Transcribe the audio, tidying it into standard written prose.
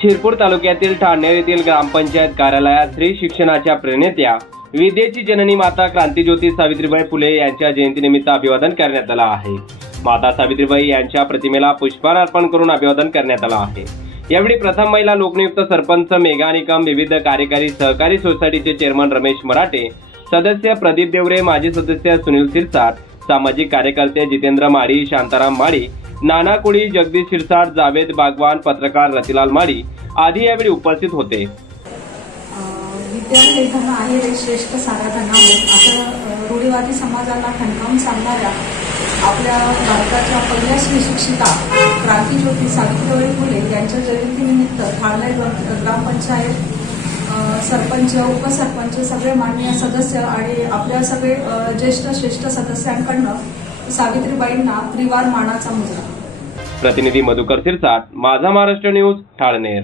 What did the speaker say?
शिरपूर तालुक्यातील ठाणेर येथील ग्रामपंचायत कार्यालयात स्त्री शिक्षणाच्या प्रणेत्या विद्येची जननी माता क्रांतीज्योती सावित्रीबाई फुले यांच्या जयंतीनिमित्त अभिवादन करण्यात आलं आहे। माता सावित्रीबाई यांच्या प्रतिमेला पुष्पहार अर्पण करून अभिवादन करण्यात आलं आहे। यावेळी प्रथम महिला लोकनियुक्त सरपंच मेघा निकम, विविध कार्यकारी सहकारी सोसायटीचे चेअरमन रमेश मराठे, सदस्य प्रदीप देवरे, माजी सदस्य सुनील सिरसाट, सामाजिक कार्यकर्ते जितेंद्र माळी, शांताराम माळी, नाना कोळी, जगदीश शिरसाट, जावेद बागवान, पत्रकार रतिलाल माळी आदी यावेळी उपस्थित होते। विद्या धन आहे रे श्रेष्ठ साऱ्या धनावर असं रूढीवादी समाजाला ठणकावून सांगणाऱ्या आपल्या भारताच्या पहिल्या सुशिक्षिता क्रांतीज्योती सावित्रीबाई फुले यांच्या जयंतीनिमित्त ठाणेर ग्रामपंचायत सरपंच, उपसरपंच, सगळे माननीय सदस्य आणि आपल्या सगळे ज्येष्ठ श्रेष्ठ सदस्यांकडनं सावित्रीबाईंना त्रिवार मानाचा मुजरा। प्रतिनिधी मधुकर सिरसाट, माझा महाराष्ट्र न्यूज, ठाणेर।